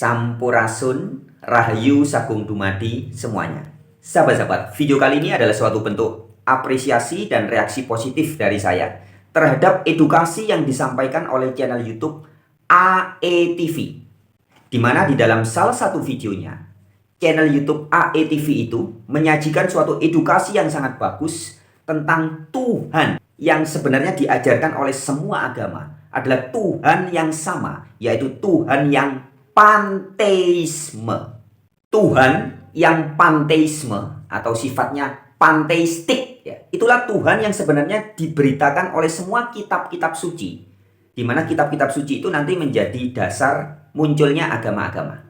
Sampurasun, Rahayu Sagung Dumadi semuanya. Sahabat-sahabat, video kali ini adalah suatu bentuk apresiasi dan reaksi positif dari saya terhadap edukasi yang disampaikan oleh channel YouTube AETV. Di mana di dalam salah satu videonya, channel YouTube AETV itu menyajikan suatu edukasi yang sangat bagus tentang Tuhan yang sebenarnya diajarkan oleh semua agama adalah Tuhan yang sama, yaitu Tuhan yang panteisme. Tuhan yang panteisme atau sifatnya panteistik, ya. Itulah Tuhan yang sebenarnya diberitakan oleh semua kitab-kitab suci, di mana kitab-kitab suci itu nanti menjadi dasar munculnya agama-agama.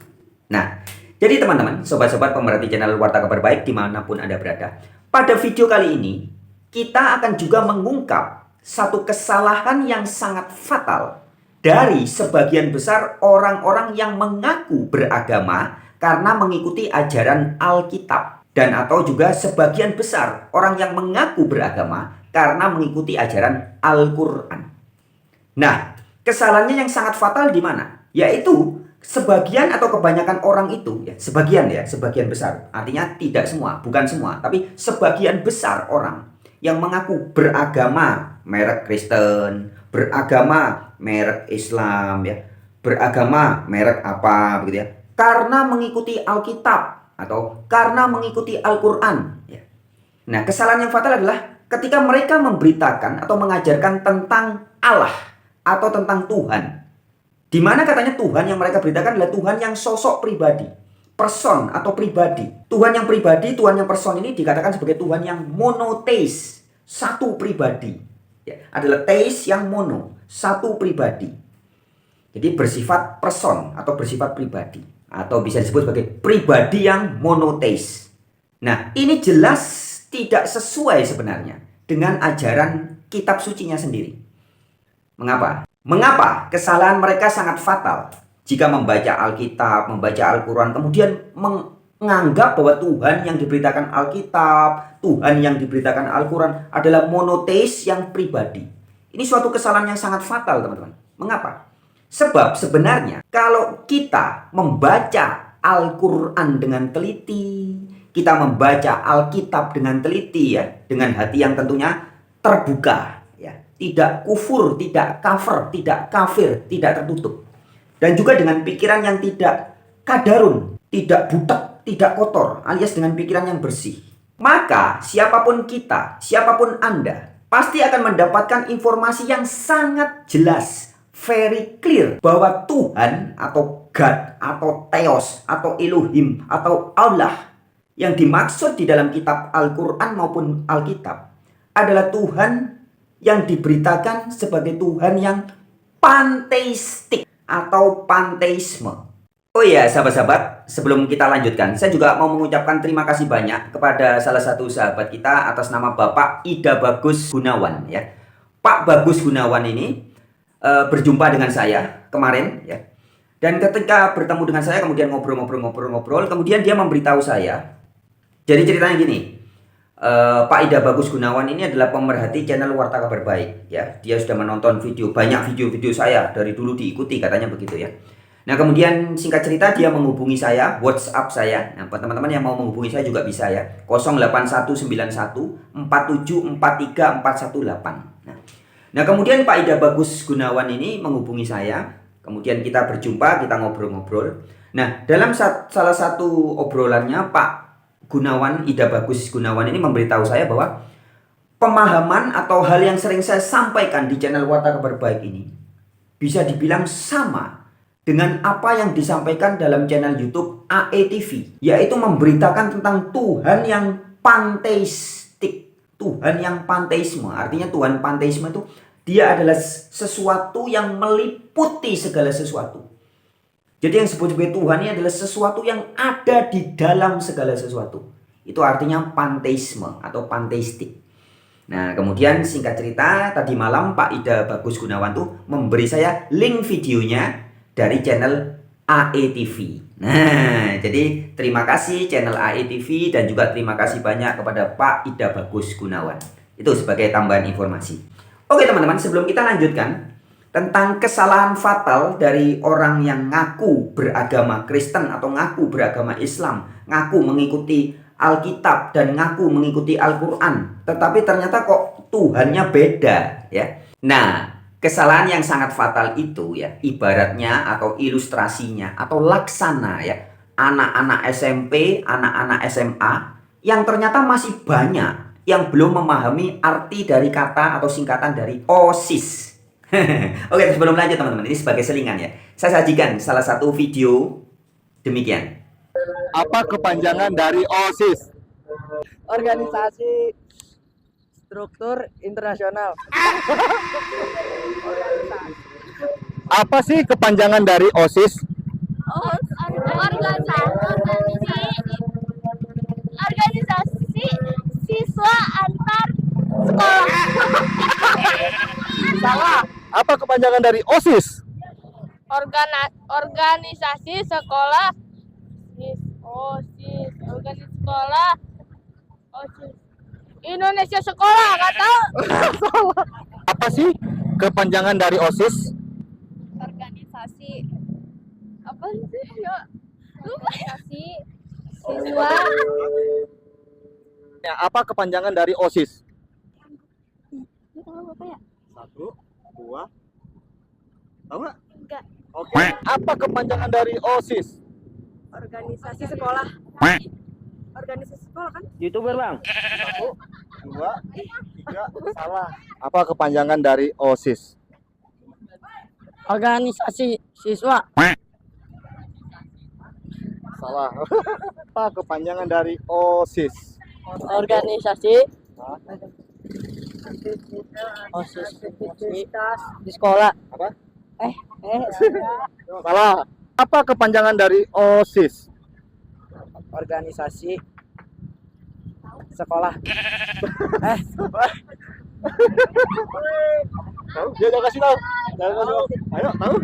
Nah, jadi teman-teman, sobat-sobat pemerhati channel Warta Kabar Baik dimanapun Anda berada, pada video kali ini kita akan juga mengungkap satu kesalahan yang sangat fatal dari sebagian besar orang-orang yang mengaku beragama karena mengikuti ajaran Alkitab, dan atau juga sebagian besar orang yang mengaku beragama karena mengikuti ajaran Al-Quran. Nah, kesalahannya yang sangat fatal di mana? Yaitu sebagian atau kebanyakan orang itu, sebagian besar, artinya tidak semua, bukan semua, tapi sebagian besar orang yang mengaku beragama merek Kristen, beragama merek Islam, beragama merek apa begitu, karena mengikuti Alkitab atau karena mengikuti Al-Quran. Nah, kesalahan yang fatal adalah ketika mereka memberitakan atau mengajarkan tentang Allah atau tentang Tuhan, di mana katanya Tuhan yang mereka beritakan adalah Tuhan yang sosok pribadi, person atau pribadi. Tuhan yang pribadi, Tuhan yang person ini dikatakan sebagai Tuhan yang monotheis, satu pribadi. Adalah theis yang mono, satu pribadi. Jadi bersifat person atau bersifat pribadi, atau bisa disebut sebagai pribadi yang monotheis. Nah, ini jelas tidak sesuai sebenarnya dengan ajaran kitab sucinya sendiri. Mengapa? Mengapa kesalahan mereka sangat fatal? Jika membaca Alkitab, membaca Al-Quran, kemudian menganggap bahwa Tuhan yang diberitakan Alkitab, Tuhan yang diberitakan Al-Quran adalah monotheis yang pribadi. Ini suatu kesalahan yang sangat fatal, teman-teman. Mengapa? Sebab sebenarnya kalau kita membaca Al-Quran dengan teliti, kita membaca Alkitab dengan teliti, dengan hati yang tentunya terbuka, tidak kufur, tidak kafir, tidak tertutup, dan juga dengan pikiran yang tidak kadarun, tidak butek, tidak kotor, alias dengan pikiran yang bersih, maka siapapun kita, siapapun Anda, pasti akan mendapatkan informasi yang sangat jelas, very clear, bahwa Tuhan atau God atau Theos atau Elohim atau Allah yang dimaksud di dalam kitab Al-Quran maupun Alkitab adalah Tuhan yang diberitakan sebagai Tuhan yang panteistik atau panteisme. Oh iya, sahabat-sahabat, sebelum kita lanjutkan, saya juga mau mengucapkan terima kasih banyak kepada salah satu sahabat kita atas nama Bapak Ida Bagus Gunawan, Pak Bagus Gunawan ini berjumpa dengan saya kemarin, dan ketika bertemu dengan saya kemudian ngobrol, kemudian dia memberitahu saya. Jadi ceritanya gini, Pak Ida Bagus Gunawan ini adalah pemerhati channel Warta Kabar Baik, Dia sudah menonton banyak video-video saya dari dulu, diikuti katanya begitu, Nah, kemudian singkat cerita dia menghubungi saya, WhatsApp saya. Nah, teman-teman yang mau menghubungi saya juga bisa, 08191 4743418. Nah, kemudian Pak Ida Bagus Gunawan ini menghubungi saya. Kemudian kita berjumpa, kita ngobrol-ngobrol. Nah, dalam salah satu obrolannya Pak Gunawan, Ida Bagus Gunawan ini memberitahu saya bahwa pemahaman atau hal yang sering saya sampaikan di channel Warta Kabar Baik ini bisa dibilang sama dengan apa yang disampaikan dalam channel YouTube AETV, yaitu memberitakan tentang Tuhan yang panteistik, Tuhan yang panteisme. Artinya Tuhan panteisme itu dia adalah sesuatu yang meliputi segala sesuatu. Jadi yang disebut sebagai Tuhan ini adalah sesuatu yang ada di dalam segala sesuatu. Itu artinya panteisme atau panteistik. Nah, kemudian singkat cerita, tadi malam Pak Ida Bagus Gunawan tuh memberi saya link videonya dari channel AETV. Nah, jadi terima kasih channel AETV dan juga terima kasih banyak kepada Pak Ida Bagus Gunawan. Itu sebagai tambahan informasi. Oke teman-teman, sebelum kita lanjutkan, tentang kesalahan fatal dari orang yang ngaku beragama Kristen atau ngaku beragama Islam, ngaku mengikuti Alkitab dan ngaku mengikuti Al-Quran, tetapi ternyata kok Tuhannya beda ya. Nah, kesalahan yang sangat fatal itu ya, ibaratnya atau ilustrasinya atau laksana ya, anak-anak SMP, anak-anak SMA yang ternyata masih banyak yang belum memahami arti dari kata atau singkatan dari OSIS. Oke, sebelum lanjut teman-teman, ini sebagai selingan ya. Saya sajikan salah satu video demikian. Apa kepanjangan dari OSIS? Organisasi Struktur Internasional. Apa sih kepanjangan dari OSIS? Organisasi siswa antar sekolah. Salah. Apa kepanjangan dari OSIS? Organisasi sekolah. OSIS. Organisasi sekolah. OSIS. Indonesia sekolah, nggak tahu. Apa sih kepanjangan dari OSIS? Organisasi apa sih? Ya, organisasi siswa. Ya, apa kepanjangan dari OSIS? Tahu apa ya? 1, 2. Tahu nggak? Enggak. Oke. Apa kepanjangan dari OSIS? Organisasi sekolah. Organisasi sekolah kan? YouTuber bang. 1, 2, 3. Salah. Apa kepanjangan dari OSIS? Organisasi siswa. Salah. Apa kepanjangan dari OSIS? Organisasi OSIS di sekolah. Apa? Salah. Apa kepanjangan dari OSIS? Organisasi sekolah. Tahu? Dia jangan kasih tahu. Jangan kasih tahu. Ayo, tahu?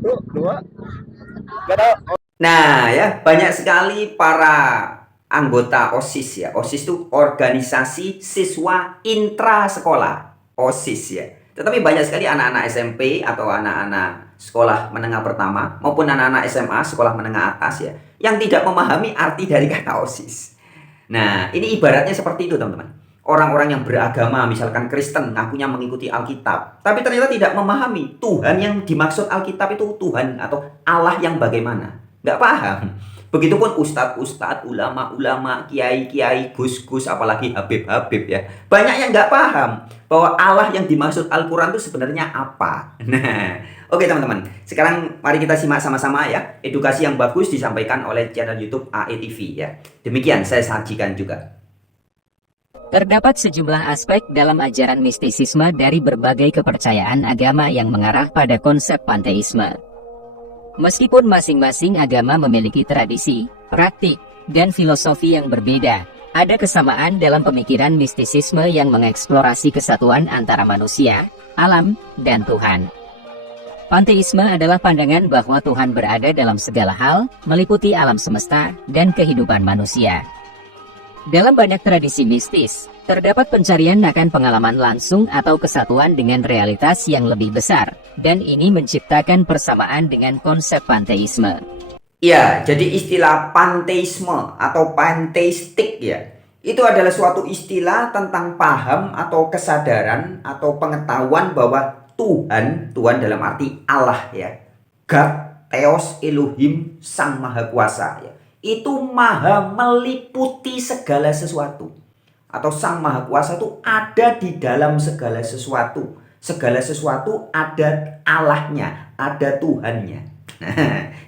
1, 2. Gak tahu. Nah ya, banyak sekali para anggota OSIS ya. OSIS itu organisasi siswa intra sekolah, OSIS ya. Tetapi banyak sekali anak-anak SMP atau anak-anak sekolah menengah pertama maupun anak-anak SMA sekolah menengah atas ya, yang tidak memahami arti dari kata OSIS. Nah, ini ibaratnya seperti itu teman-teman. Orang-orang yang beragama misalkan Kristen ngakunya mengikuti Alkitab, tapi ternyata tidak memahami Tuhan yang dimaksud Alkitab itu Tuhan atau Allah yang bagaimana. Nggak paham. Begitupun ustadz-ustadz, ulama-ulama, kiai-kiai, gus-gus, apalagi habib-habib ya. Banyak yang nggak paham bahwa Allah yang dimaksud Al-Quran itu sebenarnya apa. Nah, oke teman-teman. Sekarang mari kita simak sama-sama ya. Edukasi yang bagus disampaikan oleh channel YouTube AETV ya. Demikian saya sajikan juga. Terdapat sejumlah aspek dalam ajaran mistisisme dari berbagai kepercayaan agama yang mengarah pada konsep panteisme. Meskipun masing-masing agama memiliki tradisi, praktik, dan filosofi yang berbeda, ada kesamaan dalam pemikiran mistisisme yang mengeksplorasi kesatuan antara manusia, alam, dan Tuhan. Panteisme adalah pandangan bahwa Tuhan berada dalam segala hal, meliputi alam semesta, dan kehidupan manusia. Dalam banyak tradisi mistis, terdapat pencarian akan pengalaman langsung atau kesatuan dengan realitas yang lebih besar, dan ini menciptakan persamaan dengan konsep panteisme. Ya, jadi istilah panteisme atau panteistik ya, itu adalah suatu istilah tentang paham atau kesadaran atau pengetahuan bahwa Tuhan dalam arti Allah ya, God, Theos, Elohim, Sang Maha Kuasa ya, itu maha meliputi segala sesuatu. Atau Sang Maha Kuasa itu ada di dalam segala sesuatu. Segala sesuatu ada Allahnya, ada Tuhannya.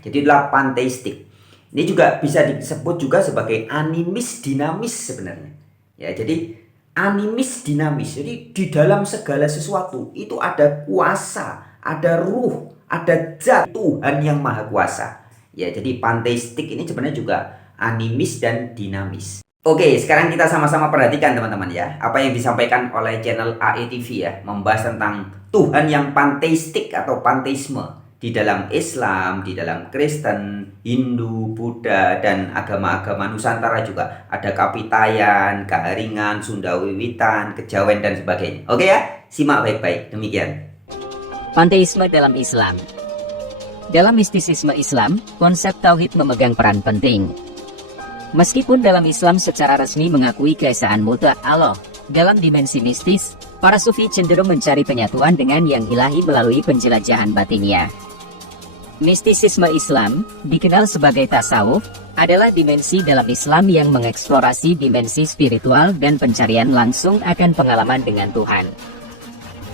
Jadi itulah panteistik. Ini juga bisa disebut juga sebagai animis dinamis sebenarnya. Ya, jadi animis dinamis. Jadi di dalam segala sesuatu itu ada kuasa, ada ruh, ada zat Tuhan yang Maha Kuasa. Ya, jadi panteistik ini sebenarnya juga animis dan dinamis. Oke, sekarang kita sama-sama perhatikan teman-teman ya, apa yang disampaikan oleh channel AETV ya, membahas tentang Tuhan yang panteistik atau panteisme di dalam Islam, di dalam Kristen, Hindu, Buddha, dan agama-agama Nusantara juga. Ada Kapitayan, Gaharingan, Sunda Wiwitan, Kejawen, dan sebagainya. Oke ya, simak baik-baik, demikian. Panteisme dalam Islam. Dalam mistisisme Islam, konsep tauhid memegang peran penting. Meskipun dalam Islam secara resmi mengakui keesaan mutlak Allah, dalam dimensi mistis, para sufi cenderung mencari penyatuan dengan yang ilahi melalui penjelajahan batinnya. Mistisisme Islam, dikenal sebagai tasawuf, adalah dimensi dalam Islam yang mengeksplorasi dimensi spiritual dan pencarian langsung akan pengalaman dengan Tuhan.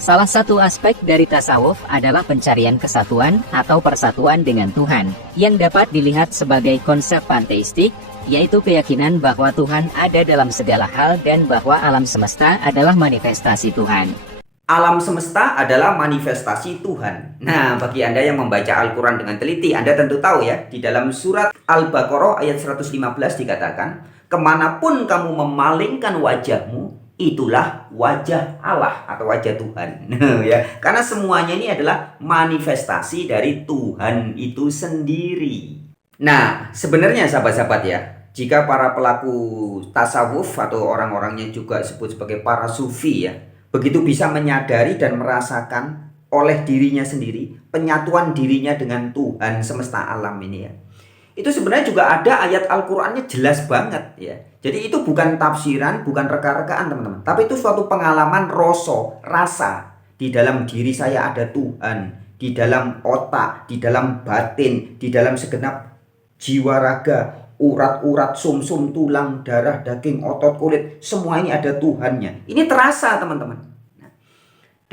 Salah satu aspek dari tasawuf adalah pencarian kesatuan atau persatuan dengan Tuhan, yang dapat dilihat sebagai konsep panteistik, yaitu keyakinan bahwa Tuhan ada dalam segala hal dan bahwa alam semesta adalah manifestasi Tuhan. Alam semesta adalah manifestasi Tuhan. Nah, bagi Anda yang membaca Al-Quran dengan teliti, Anda tentu tahu ya, di dalam surat Al-Baqarah ayat 115 dikatakan, kemanapun kamu memalingkan wajahmu, itulah wajah Allah atau wajah Tuhan. Ya, karena semuanya ini adalah manifestasi dari Tuhan itu sendiri. Nah, sebenarnya sahabat-sahabat ya, jika para pelaku tasawuf atau orang-orang yang juga disebut sebagai para sufi ya, begitu bisa menyadari dan merasakan oleh dirinya sendiri penyatuan dirinya dengan Tuhan semesta alam ini ya. Itu sebenarnya juga ada ayat Al-Qur'annya jelas banget ya. Jadi itu bukan tafsiran, bukan reka-rekaan teman-teman, tapi itu suatu pengalaman rasa. Di dalam diri saya ada Tuhan, di dalam otak, di dalam batin, di dalam segenap jiwa raga, urat-urat, sumsum, tulang, darah, daging, otot, kulit, semua ini ada Tuhannya. Ini terasa teman-teman.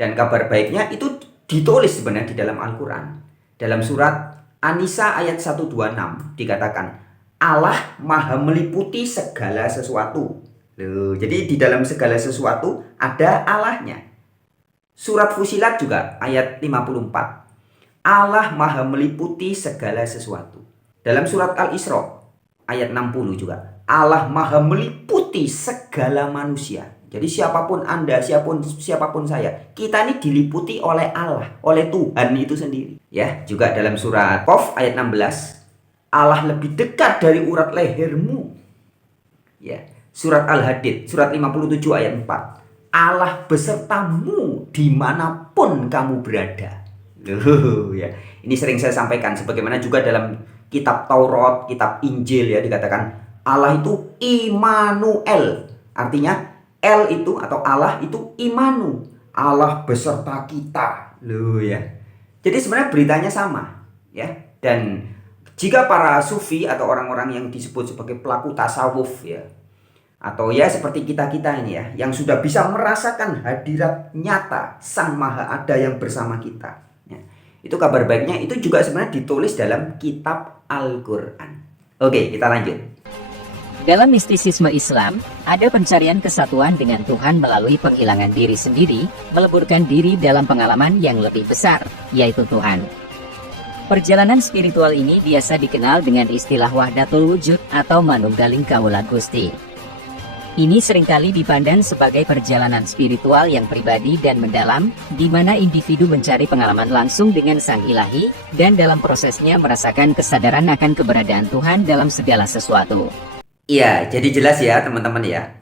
Dan kabar baiknya itu ditulis sebenarnya di dalam Al-Quran. Dalam surat An-Nisa ayat 126 dikatakan, Allah maha meliputi segala sesuatu. Loh, jadi di dalam segala sesuatu ada Allahnya. Surat Fusilat juga ayat 54. Allah maha meliputi segala sesuatu. Dalam surat Al-Isra ayat 60 juga. Allah maha meliputi segala manusia. Jadi siapapun Anda, siapapun saya, kita ini diliputi oleh Allah, oleh Tuhan itu sendiri. Ya, juga dalam surat Qaf ayat 16, Allah lebih dekat dari urat lehermu. Ya, surat Al-Hadid, surat 57 ayat 4. Allah besertamu dimanapun kamu berada. Loh, ya. Ini sering saya sampaikan, sebagaimana juga dalam kitab Taurat, kitab Injil ya, dikatakan Allah itu Immanuel. Artinya El itu atau Allah itu Imanu, Allah beserta kita. Loh ya. Jadi sebenarnya beritanya sama ya. Dan jika para sufi atau orang-orang yang disebut sebagai pelaku tasawuf ya, atau ya seperti kita-kita ini ya, yang sudah bisa merasakan hadirat nyata Sang Maha Ada yang bersama kita ya, itu kabar baiknya itu juga sebenarnya ditulis dalam kitab Al-Quran. Oke, kita lanjut. Dalam mistisisme Islam, ada pencarian kesatuan dengan Tuhan melalui penghilangan diri sendiri, meleburkan diri dalam pengalaman yang lebih besar, yaitu Tuhan. Perjalanan spiritual ini biasa dikenal dengan istilah Wahdatul Wujud atau Manunggaling Kawula Gusti. Ini seringkali dipandang sebagai perjalanan spiritual yang pribadi dan mendalam, di mana individu mencari pengalaman langsung dengan Sang Ilahi, dan dalam prosesnya merasakan kesadaran akan keberadaan Tuhan dalam segala sesuatu. Iya, jadi jelas ya teman-teman ya.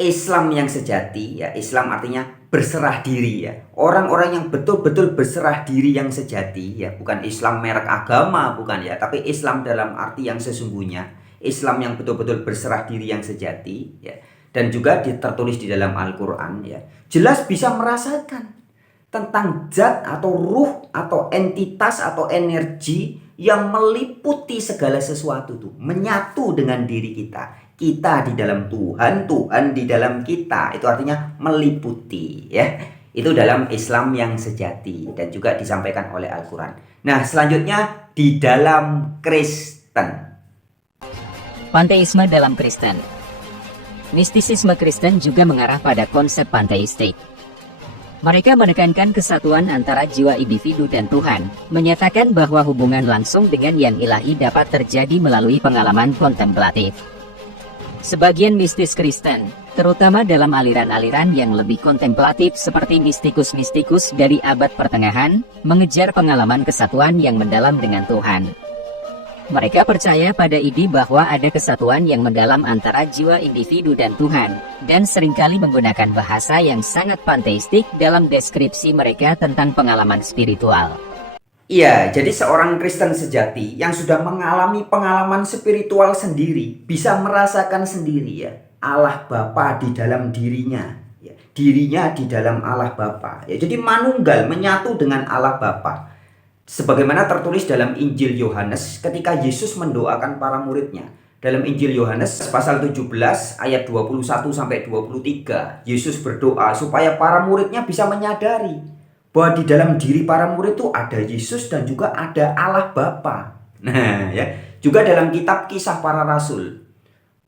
Islam yang sejati ya, Islam artinya berserah diri ya. Orang-orang yang betul-betul berserah diri yang sejati ya, bukan Islam merek agama, bukan ya, tapi Islam dalam arti yang sesungguhnya. Islam yang betul-betul berserah diri yang sejati ya. Dan juga tertulis di dalam Al-Quran ya. Jelas bisa merasakan tentang zat atau ruh atau entitas atau energi yang meliputi segala sesuatu tuh, menyatu dengan diri kita. Kita di dalam Tuhan, Tuhan di dalam kita. Itu artinya meliputi ya. Itu dalam Islam yang sejati dan juga disampaikan oleh Al-Quran. Nah, selanjutnya di dalam Kristen. Panteisme dalam Kristen. Mistisisme Kristen juga mengarah pada konsep panteistik. Mereka menekankan kesatuan antara jiwa individu dan Tuhan, menyatakan bahwa hubungan langsung dengan yang ilahi dapat terjadi melalui pengalaman kontemplatif. Sebagian mistis Kristen, terutama dalam aliran-aliran yang lebih kontemplatif seperti mistikus-mistikus dari abad pertengahan, mengejar pengalaman kesatuan yang mendalam dengan Tuhan. Mereka percaya pada ide bahwa ada kesatuan yang mendalam antara jiwa individu dan Tuhan, dan seringkali menggunakan bahasa yang sangat panteistik dalam deskripsi mereka tentang pengalaman spiritual. Iya, jadi seorang Kristen sejati yang sudah mengalami pengalaman spiritual sendiri bisa merasakan sendiri ya Allah Bapa di dalam dirinya, ya, dirinya di dalam Allah Bapa. Ya, jadi manunggal menyatu dengan Allah Bapa. Sebagaimana tertulis dalam Injil Yohanes ketika Yesus mendoakan para muridnya. Dalam Injil Yohanes pasal 17 ayat 21 sampai 23, Yesus berdoa supaya para muridnya bisa menyadari bahwa di dalam diri para murid itu ada Yesus dan juga ada Allah Bapa. Nah, ya, juga dalam kitab Kisah Para Rasul,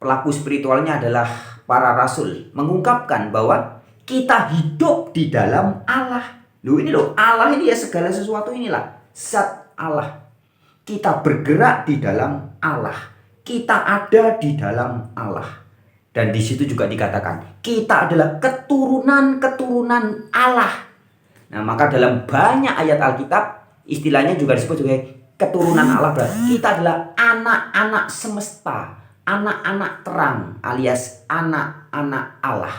pelaku spiritualnya adalah para rasul, mengungkapkan bahwa kita hidup di dalam Allah. Loh, ini loh, Allah ini ya segala sesuatu inilah zat Allah. Kita bergerak di dalam Allah. Kita ada di dalam Allah. Dan di situ juga dikatakan kita adalah keturunan-keturunan Allah. Nah, maka dalam banyak ayat Alkitab istilahnya juga disebut sebagai keturunan Allah. Berarti kita adalah anak-anak semesta, anak-anak terang alias anak-anak Allah,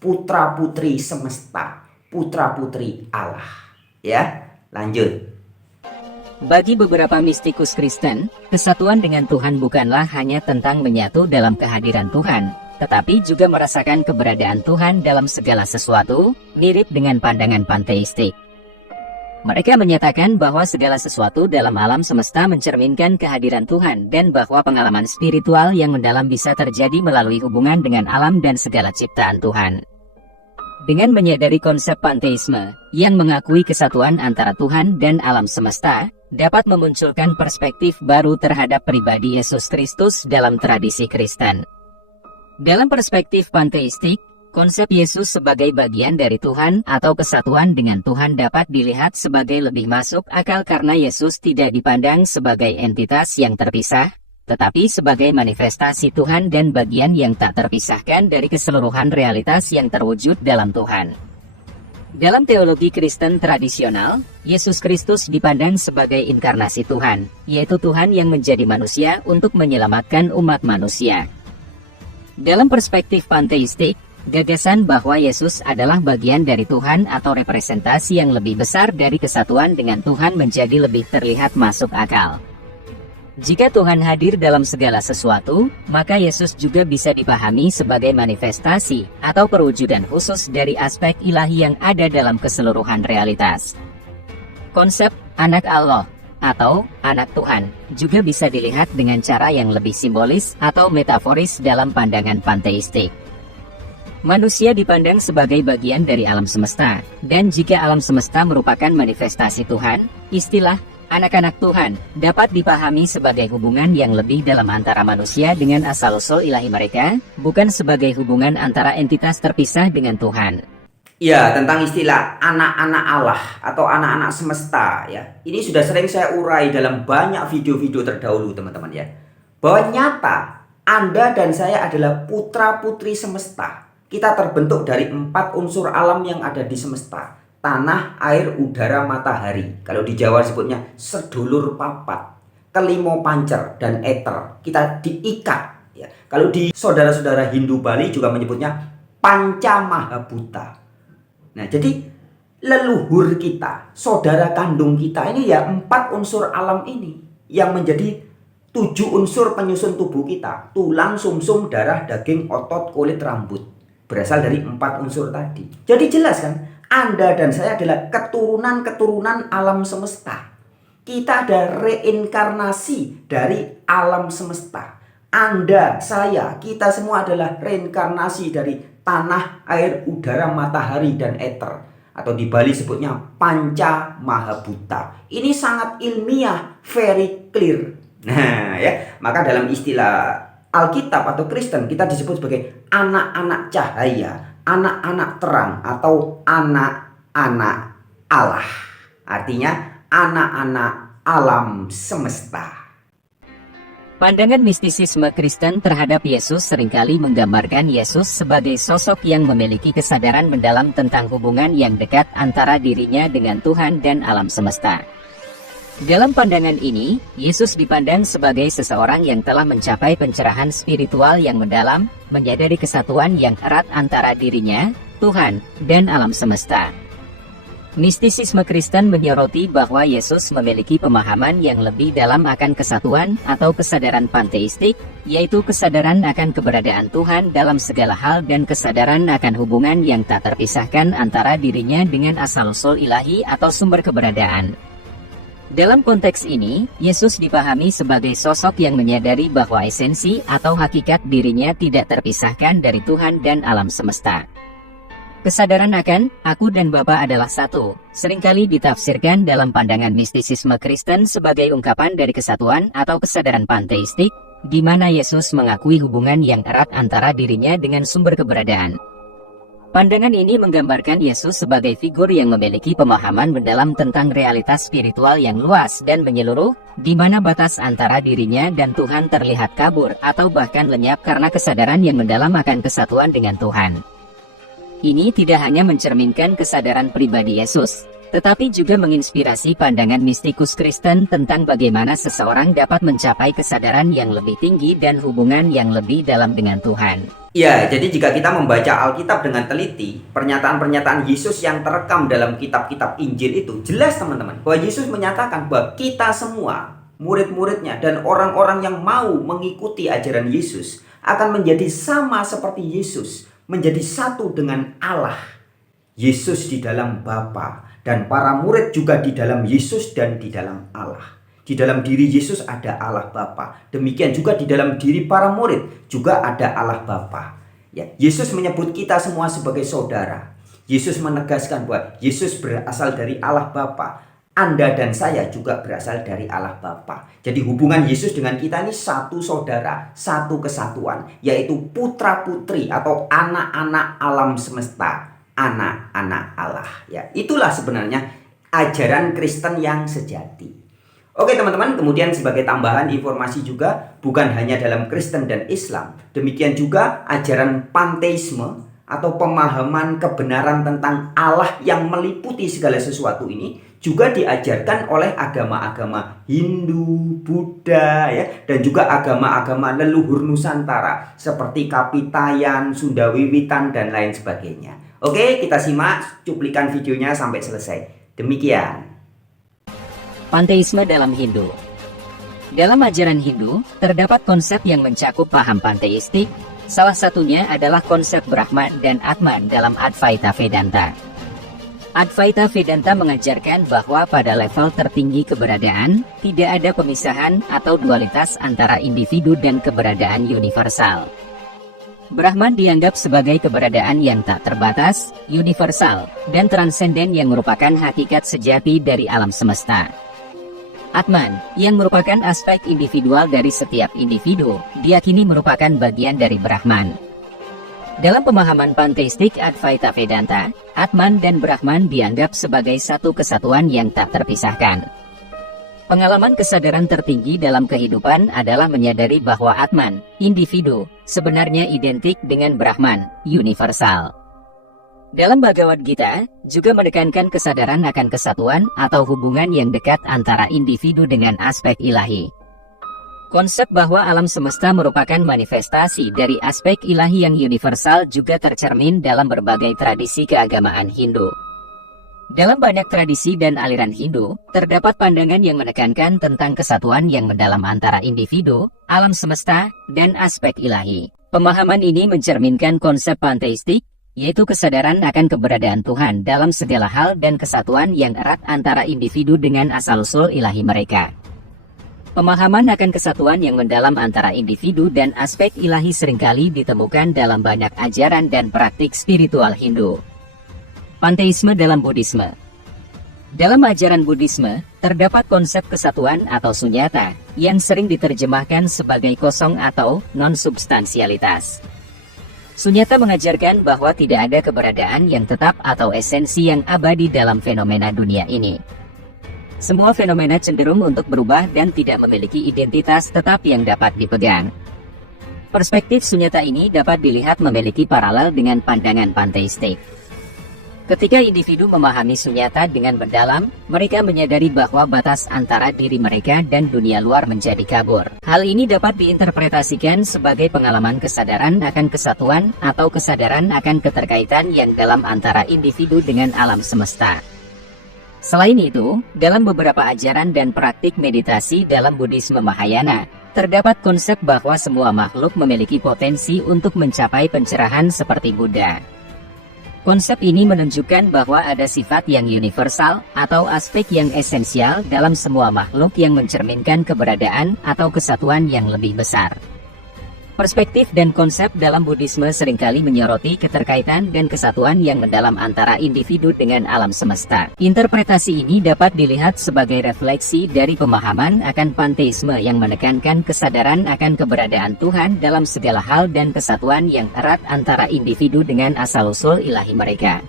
putra-putri semesta, putra-putri Allah. Ya, lanjut. Bagi beberapa mistikus Kristen, kesatuan dengan Tuhan bukanlah hanya tentang menyatu dalam kehadiran Tuhan, tetapi juga merasakan keberadaan Tuhan dalam segala sesuatu, mirip dengan pandangan panteistik. Mereka menyatakan bahwa segala sesuatu dalam alam semesta mencerminkan kehadiran Tuhan dan bahwa pengalaman spiritual yang mendalam bisa terjadi melalui hubungan dengan alam dan segala ciptaan Tuhan. Dengan menyadari konsep panteisme yang mengakui kesatuan antara Tuhan dan alam semesta, dapat memunculkan perspektif baru terhadap pribadi Yesus Kristus dalam tradisi Kristen. Dalam perspektif panteistik, konsep Yesus sebagai bagian dari Tuhan atau kesatuan dengan Tuhan dapat dilihat sebagai lebih masuk akal karena Yesus tidak dipandang sebagai entitas yang terpisah, tetapi sebagai manifestasi Tuhan dan bagian yang tak terpisahkan dari keseluruhan realitas yang terwujud dalam Tuhan. Dalam teologi Kristen tradisional, Yesus Kristus dipandang sebagai inkarnasi Tuhan, yaitu Tuhan yang menjadi manusia untuk menyelamatkan umat manusia. Dalam perspektif panteistik, gagasan bahwa Yesus adalah bagian dari Tuhan atau representasi yang lebih besar dari kesatuan dengan Tuhan menjadi lebih terlihat masuk akal. Jika Tuhan hadir dalam segala sesuatu, maka Yesus juga bisa dipahami sebagai manifestasi atau perwujudan khusus dari aspek ilahi yang ada dalam keseluruhan realitas. Konsep anak Allah atau anak Tuhan juga bisa dilihat dengan cara yang lebih simbolis atau metaforis dalam pandangan panteistik. Manusia dipandang sebagai bagian dari alam semesta, dan jika alam semesta merupakan manifestasi Tuhan, istilah anak-anak Tuhan dapat dipahami sebagai hubungan yang lebih dalam antara manusia dengan asal-usul ilahi mereka, bukan sebagai hubungan antara entitas terpisah dengan Tuhan. Ya, tentang istilah anak-anak Allah atau anak-anak semesta ya. Ini sudah sering saya urai dalam banyak video-video terdahulu, teman-teman ya. Bahwa nyata Anda dan saya adalah putra-putri semesta. Kita terbentuk dari 4 unsur alam yang ada di semesta. Tanah, air, udara, matahari. Kalau di Jawa disebutnya sedulur papat, kelimo pancer, dan eter. Kita diikat. Ya. Kalau di saudara-saudara Hindu Bali juga menyebutnya panca mahabhuta. Nah, jadi leluhur kita, saudara kandung kita ini ya 4 unsur alam ini yang menjadi 7 unsur penyusun tubuh kita. Tulang, sumsum, darah, daging, otot, kulit, rambut. Berasal dari 4 unsur tadi. Jadi jelas kan? Anda dan saya adalah keturunan-keturunan alam semesta. Kita ada reinkarnasi dari alam semesta. Anda, saya, kita semua adalah reinkarnasi dari tanah, air, udara, matahari, dan eter. Atau di Bali sebutnya panca mahabhuta. Ini sangat ilmiah, very clear. Nah ya, maka dalam istilah Alkitab atau Kristen kita disebut sebagai anak-anak cahaya, anak-anak terang, atau anak-anak Allah. Artinya anak-anak alam semesta. Pandangan mistisisme Kristen terhadap Yesus seringkali menggambarkan Yesus sebagai sosok yang memiliki kesadaran mendalam tentang hubungan yang dekat antara dirinya dengan Tuhan dan alam semesta. Dalam pandangan ini, Yesus dipandang sebagai seseorang yang telah mencapai pencerahan spiritual yang mendalam, menyadari kesatuan yang erat antara dirinya, Tuhan, dan alam semesta. Mistisisme Kristen menyoroti bahwa Yesus memiliki pemahaman yang lebih dalam akan kesatuan atau kesadaran panteistik, yaitu kesadaran akan keberadaan Tuhan dalam segala hal dan kesadaran akan hubungan yang tak terpisahkan antara dirinya dengan asal-usul ilahi atau sumber keberadaan. Dalam konteks ini, Yesus dipahami sebagai sosok yang menyadari bahwa esensi atau hakikat dirinya tidak terpisahkan dari Tuhan dan alam semesta. Kesadaran akan aku dan Bapa adalah satu, seringkali ditafsirkan dalam pandangan mistisisme Kristen sebagai ungkapan dari kesatuan atau kesadaran panteistik, di mana Yesus mengakui hubungan yang erat antara dirinya dengan sumber keberadaan. Pandangan ini menggambarkan Yesus sebagai figur yang memiliki pemahaman mendalam tentang realitas spiritual yang luas dan menyeluruh, di mana batas antara dirinya dan Tuhan terlihat kabur atau bahkan lenyap karena kesadaran yang mendalam akan kesatuan dengan Tuhan. Ini tidak hanya mencerminkan kesadaran pribadi Yesus, tetapi juga menginspirasi pandangan mistikus Kristen tentang bagaimana seseorang dapat mencapai kesadaran yang lebih tinggi dan hubungan yang lebih dalam dengan Tuhan. Ya, jadi jika kita membaca Alkitab dengan teliti, pernyataan-pernyataan Yesus yang terekam dalam kitab-kitab Injil itu jelas teman-teman, bahwa Yesus menyatakan bahwa kita semua, murid-muridnya dan orang-orang yang mau mengikuti ajaran Yesus akan menjadi sama seperti Yesus, menjadi satu dengan Allah. Yesus di dalam Bapa dan para murid juga di dalam Yesus dan di dalam Allah. Di dalam diri Yesus ada Allah Bapa. Demikian juga di dalam diri para murid juga ada Allah Bapa. Ya, Yesus menyebut kita semua sebagai saudara. Yesus menegaskan bahwa Yesus berasal dari Allah Bapa. Anda dan saya juga berasal dari Allah Bapa. Jadi hubungan Yesus dengan kita ini satu saudara, satu kesatuan, yaitu putra-putri atau anak-anak alam semesta, anak-anak Allah. Ya, itulah sebenarnya ajaran Kristen yang sejati. Oke teman-teman, kemudian sebagai tambahan informasi juga, bukan hanya dalam Kristen dan Islam, demikian juga ajaran panteisme atau pemahaman kebenaran tentang Allah yang meliputi segala sesuatu ini juga diajarkan oleh agama-agama Hindu, Buddha, ya, dan juga agama-agama leluhur Nusantara seperti Kapitayan, Sunda Wiwitan, dan lain sebagainya. Oke, kita simak cuplikan videonya sampai selesai. Demikian. Panteisme dalam Hindu. Dalam ajaran Hindu, terdapat konsep yang mencakup paham panteistik, salah satunya adalah konsep Brahman dan Atman dalam Advaita Vedanta. Advaita Vedanta mengajarkan bahwa pada level tertinggi keberadaan, tidak ada pemisahan atau dualitas antara individu dan keberadaan universal. Brahman dianggap sebagai keberadaan yang tak terbatas, universal, dan transenden yang merupakan hakikat sejati dari alam semesta. Atman, yang merupakan aspek individual dari setiap individu, diyakini merupakan bagian dari Brahman. Dalam pemahaman panteistik Advaita Vedanta, Atman dan Brahman dianggap sebagai satu kesatuan yang tak terpisahkan. Pengalaman kesadaran tertinggi dalam kehidupan adalah menyadari bahwa Atman, individu, sebenarnya identik dengan Brahman, universal. Dalam Bhagavad Gita, juga menekankan kesadaran akan kesatuan atau hubungan yang dekat antara individu dengan aspek ilahi. Konsep bahwa alam semesta merupakan manifestasi dari aspek ilahi yang universal juga tercermin dalam berbagai tradisi keagamaan Hindu. Dalam banyak tradisi dan aliran Hindu, terdapat pandangan yang menekankan tentang kesatuan yang mendalam antara individu, alam semesta, dan aspek ilahi. Pemahaman ini mencerminkan konsep panteistik, yaitu kesadaran akan keberadaan Tuhan dalam segala hal dan kesatuan yang erat antara individu dengan asal-usul ilahi mereka. Pemahaman akan kesatuan yang mendalam antara individu dan aspek ilahi seringkali ditemukan dalam banyak ajaran dan praktik spiritual Hindu. Panteisme dalam Buddhisme. Dalam ajaran Buddhisme, terdapat konsep kesatuan atau sunyata, yang sering diterjemahkan sebagai kosong atau non-substansialitas. Sunyata mengajarkan bahwa tidak ada keberadaan yang tetap atau esensi yang abadi dalam fenomena dunia ini. Semua fenomena cenderung untuk berubah dan tidak memiliki identitas tetap yang dapat dipegang. Perspektif sunyata ini dapat dilihat memiliki paralel dengan pandangan panteistik. Ketika individu memahami sunyata dengan mendalam, mereka menyadari bahwa batas antara diri mereka dan dunia luar menjadi kabur. Hal ini dapat diinterpretasikan sebagai pengalaman kesadaran akan kesatuan atau kesadaran akan keterkaitan yang dalam antara individu dengan alam semesta. Selain itu, dalam beberapa ajaran dan praktik meditasi dalam Buddhisme Mahayana, terdapat konsep bahwa semua makhluk memiliki potensi untuk mencapai pencerahan seperti Buddha. Konsep ini menunjukkan bahwa ada sifat yang universal atau aspek yang esensial dalam semua makhluk yang mencerminkan keberadaan atau kesatuan yang lebih besar. Perspektif dan konsep dalam Buddhisme seringkali menyoroti keterkaitan dan kesatuan yang mendalam antara individu dengan alam semesta. Interpretasi ini dapat dilihat sebagai refleksi dari pemahaman akan panteisme yang menekankan kesadaran akan keberadaan Tuhan dalam segala hal dan kesatuan yang erat antara individu dengan asal-usul ilahi mereka.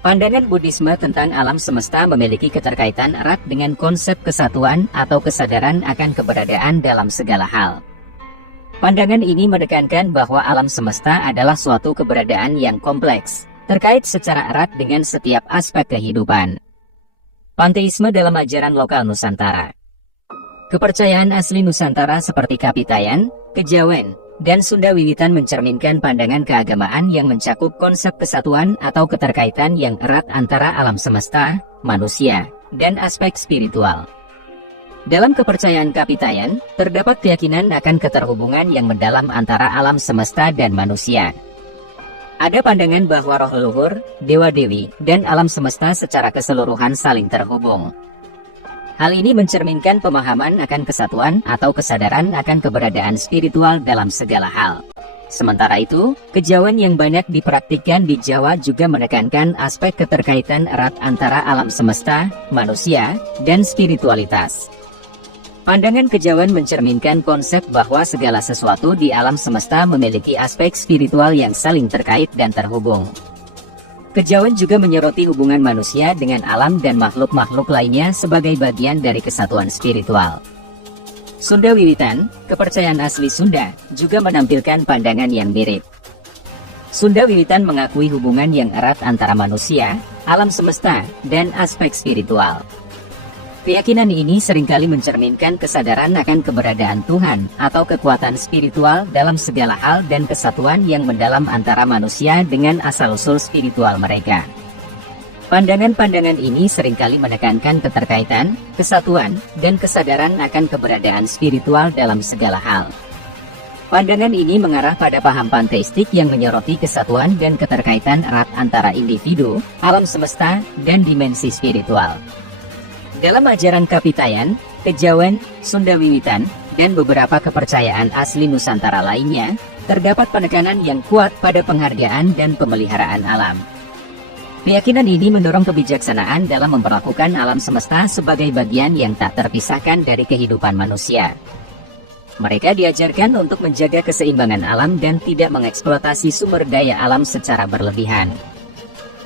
Pandangan Buddhisme tentang alam semesta memiliki keterkaitan erat dengan konsep kesatuan atau kesadaran akan keberadaan dalam segala hal. Pandangan ini menekankan bahwa alam semesta adalah suatu keberadaan yang kompleks, terkait secara erat dengan setiap aspek kehidupan. Panteisme dalam ajaran lokal Nusantara. Kepercayaan asli Nusantara seperti Kapitayan, Kejawen, dan Sunda Wiwitan mencerminkan pandangan keagamaan yang mencakup konsep kesatuan atau keterkaitan yang erat antara alam semesta, manusia, dan aspek spiritual. Dalam kepercayaan Kapitayan, terdapat keyakinan akan keterhubungan yang mendalam antara alam semesta dan manusia. Ada pandangan bahwa roh leluhur, dewa-dewi, dan alam semesta secara keseluruhan saling terhubung. Hal ini mencerminkan pemahaman akan kesatuan atau kesadaran akan keberadaan spiritual dalam segala hal. Sementara itu, kejawen yang banyak dipraktikkan di Jawa juga menekankan aspek keterkaitan erat antara alam semesta, manusia, dan spiritualitas. Pandangan kejawen mencerminkan konsep bahwa segala sesuatu di alam semesta memiliki aspek spiritual yang saling terkait dan terhubung. Kejawen juga menyoroti hubungan manusia dengan alam dan makhluk-makhluk lainnya sebagai bagian dari kesatuan spiritual. Sunda Wiwitan, kepercayaan asli Sunda, juga menampilkan pandangan yang mirip. Sunda Wiwitan mengakui hubungan yang erat antara manusia, alam semesta, dan aspek spiritual. Keyakinan ini seringkali mencerminkan kesadaran akan keberadaan Tuhan atau kekuatan spiritual dalam segala hal dan kesatuan yang mendalam antara manusia dengan asal-usul spiritual mereka. Pandangan-pandangan ini seringkali menekankan keterkaitan, kesatuan, dan kesadaran akan keberadaan spiritual dalam segala hal. Pandangan ini mengarah pada paham panteistik yang menyoroti kesatuan dan keterkaitan erat antara individu, alam semesta, dan dimensi spiritual. Dalam ajaran Kapitayan, Kejawen, Sunda Wiwitan, dan beberapa kepercayaan asli Nusantara lainnya, terdapat penekanan yang kuat pada penghargaan dan pemeliharaan alam. Keyakinan ini mendorong kebijaksanaan dalam memperlakukan alam semesta sebagai bagian yang tak terpisahkan dari kehidupan manusia. Mereka diajarkan untuk menjaga keseimbangan alam dan tidak mengeksploitasi sumber daya alam secara berlebihan.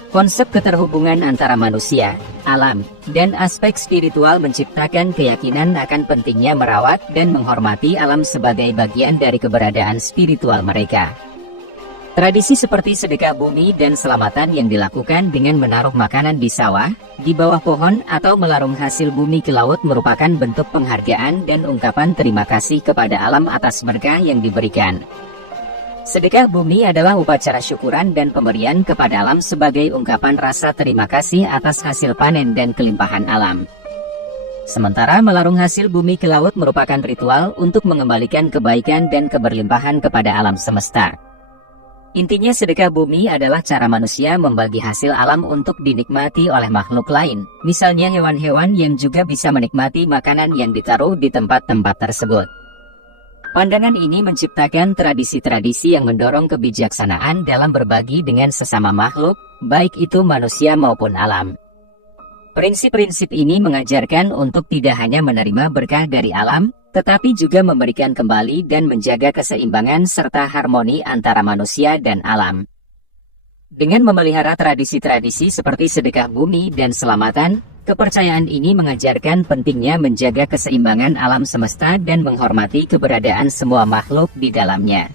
Konsep keterhubungan antara manusia, alam, dan aspek spiritual menciptakan keyakinan akan pentingnya merawat dan menghormati alam sebagai bagian dari keberadaan spiritual mereka. Tradisi seperti sedekah bumi dan selamatan yang dilakukan dengan menaruh makanan di sawah, di bawah pohon, atau melarung hasil bumi ke laut merupakan bentuk penghargaan dan ungkapan terima kasih kepada alam atas berkah yang diberikan. Sedekah bumi adalah upacara syukuran dan pemberian kepada alam sebagai ungkapan rasa terima kasih atas hasil panen dan kelimpahan alam. Sementara melarung hasil bumi ke laut merupakan ritual untuk mengembalikan kebaikan dan keberlimpahan kepada alam semesta. Intinya sedekah bumi adalah cara manusia membagi hasil alam untuk dinikmati oleh makhluk lain, misalnya hewan-hewan yang juga bisa menikmati makanan yang ditaruh di tempat-tempat tersebut. Pandangan ini menciptakan tradisi-tradisi yang mendorong kebijaksanaan dalam berbagi dengan sesama makhluk, baik itu manusia maupun alam. Prinsip-prinsip ini mengajarkan untuk tidak hanya menerima berkah dari alam, tetapi juga memberikan kembali dan menjaga keseimbangan serta harmoni antara manusia dan alam. Dengan memelihara tradisi-tradisi seperti sedekah bumi dan selamatan, kepercayaan ini mengajarkan pentingnya menjaga keseimbangan alam semesta dan menghormati keberadaan semua makhluk di dalamnya.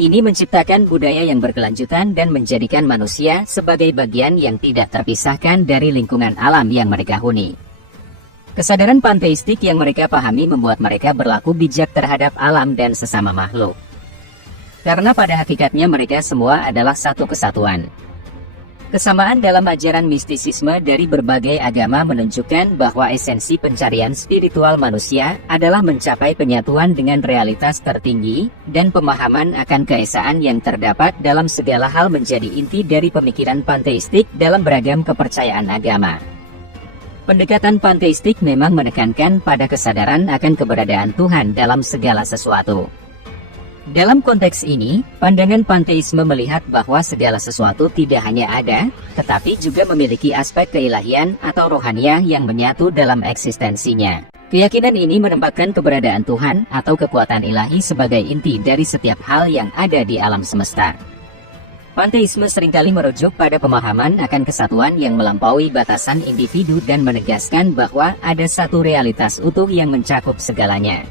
Ini menciptakan budaya yang berkelanjutan dan menjadikan manusia sebagai bagian yang tidak terpisahkan dari lingkungan alam yang mereka huni. Kesadaran panteistik yang mereka pahami membuat mereka berlaku bijak terhadap alam dan sesama makhluk. Karena pada hakikatnya mereka semua adalah satu kesatuan. Kesamaan dalam ajaran mistisisme dari berbagai agama menunjukkan bahwa esensi pencarian spiritual manusia adalah mencapai penyatuan dengan realitas tertinggi, dan pemahaman akan keesaan yang terdapat dalam segala hal menjadi inti dari pemikiran panteistik dalam beragam kepercayaan agama. Pendekatan panteistik memang menekankan pada kesadaran akan keberadaan Tuhan dalam segala sesuatu. Dalam konteks ini, pandangan panteisme melihat bahwa segala sesuatu tidak hanya ada, tetapi juga memiliki aspek keilahian atau rohaniah yang menyatu dalam eksistensinya. Keyakinan ini menempatkan keberadaan Tuhan atau kekuatan ilahi sebagai inti dari setiap hal yang ada di alam semesta. Panteisme seringkali merujuk pada pemahaman akan kesatuan yang melampaui batasan individu dan menegaskan bahwa ada satu realitas utuh yang mencakup segalanya.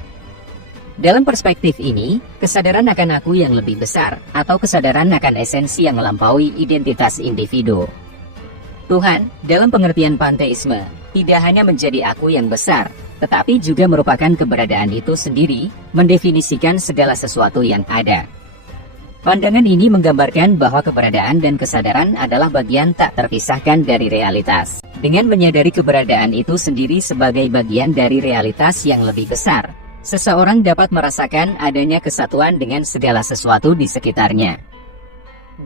Dalam perspektif ini, kesadaran akan aku yang lebih besar, atau kesadaran akan esensi yang melampaui identitas individu. Tuhan, dalam pengertian panteisme, tidak hanya menjadi aku yang besar, tetapi juga merupakan keberadaan itu sendiri, mendefinisikan segala sesuatu yang ada. Pandangan ini menggambarkan bahwa keberadaan dan kesadaran adalah bagian tak terpisahkan dari realitas. Dengan menyadari keberadaan itu sendiri sebagai bagian dari realitas yang lebih besar, seseorang dapat merasakan adanya kesatuan dengan segala sesuatu di sekitarnya.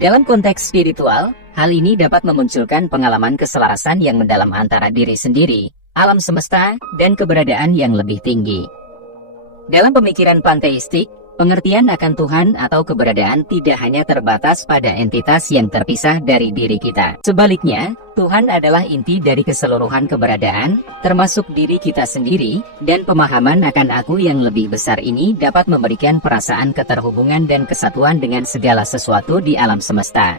Dalam konteks spiritual, hal ini dapat memunculkan pengalaman keselarasan yang mendalam antara diri sendiri, alam semesta, dan keberadaan yang lebih tinggi. Dalam pemikiran panteistik, pengertian akan Tuhan atau keberadaan tidak hanya terbatas pada entitas yang terpisah dari diri kita. Sebaliknya, Tuhan adalah inti dari keseluruhan keberadaan, termasuk diri kita sendiri, dan pemahaman akan aku yang lebih besar ini dapat memberikan perasaan keterhubungan dan kesatuan dengan segala sesuatu di alam semesta.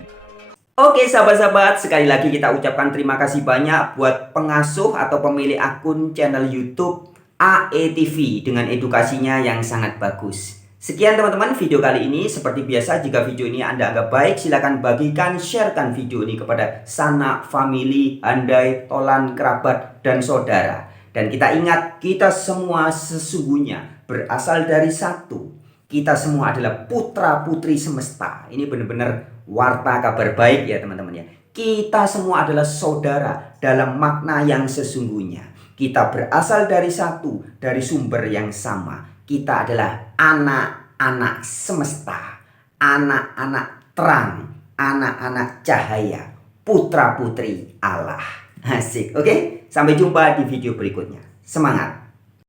Oke sahabat-sahabat, sekali lagi kita ucapkan terima kasih banyak buat pengasuh atau pemilik akun channel YouTube AETV dengan edukasinya yang sangat bagus. Sekian teman-teman video kali ini. Seperti biasa, jika video ini Anda anggap baik, silakan bagikan, sharekan video ini kepada sanak, family, handai, tolan, kerabat, dan saudara. Dan kita ingat, kita semua sesungguhnya berasal dari satu. Kita semua adalah putra-putri semesta. Ini benar-benar warta kabar baik ya teman-teman ya. Kita semua adalah saudara dalam makna yang sesungguhnya. Kita berasal dari satu, dari sumber yang sama. Kita adalah anak-anak semesta, anak-anak terang, anak-anak cahaya, putra-putri Allah. Asik, oke? Sampai jumpa di video berikutnya. Semangat!